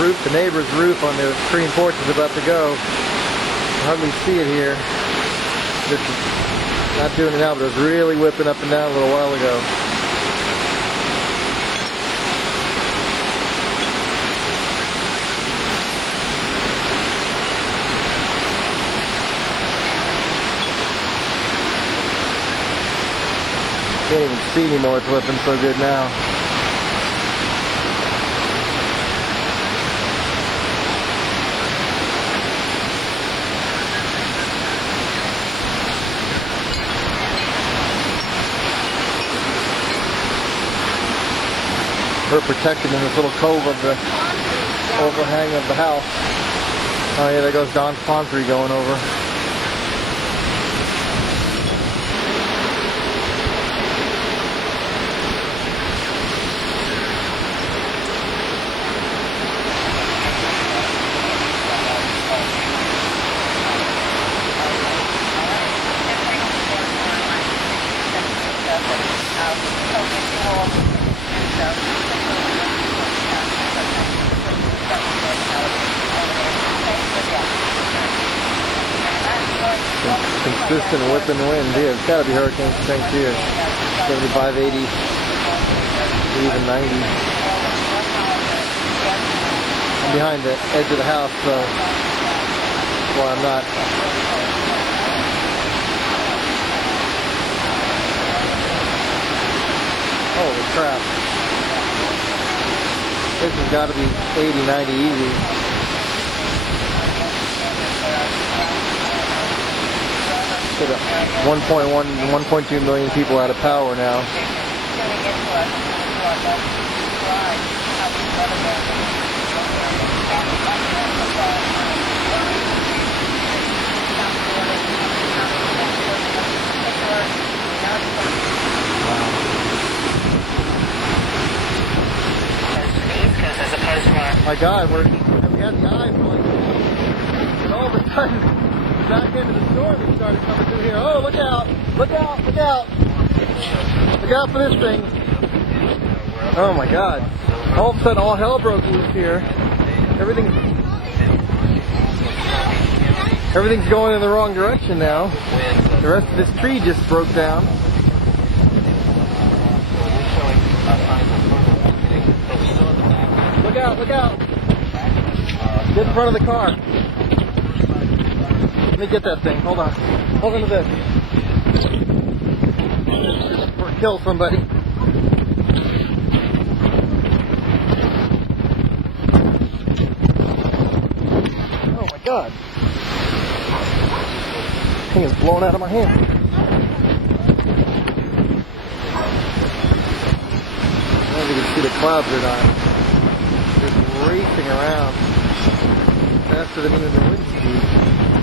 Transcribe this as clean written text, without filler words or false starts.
roof, the neighbor's roof on the screen porch is about to go. You can hardly see it here. It's not doing it now, but it was really whipping up and down a little while ago. Can't even see anymore, it's whipping so good now. We're protected in this little cove of the overhang of the house. Oh yeah, there goes Don's palm tree going over. Consistent whipping wind here. It's got to be hurricane strength here. 75, 80, even 90. I'm behind the edge of the house, so that's why I'm not. Holy crap. This has got to be 80, 90 easy. So 1.1, 1.2 million people out of power now. My God, we had the eyes going, and all of a sudden, the back end of the storm started coming through here. Oh, look out! Look out! Look out! Look out for this thing! Oh my God! All of a sudden, all hell broke loose here. Everything's going in the wrong direction now. The rest of this tree just broke down. Look out! Look out! Get in front of the car. Let me get that thing. Hold on. Hold on to this. Or kill somebody. Oh my God. This thing is blowing out of my hand. I don't know if you can see the clouds or not. Just racing around faster than even the wind speed.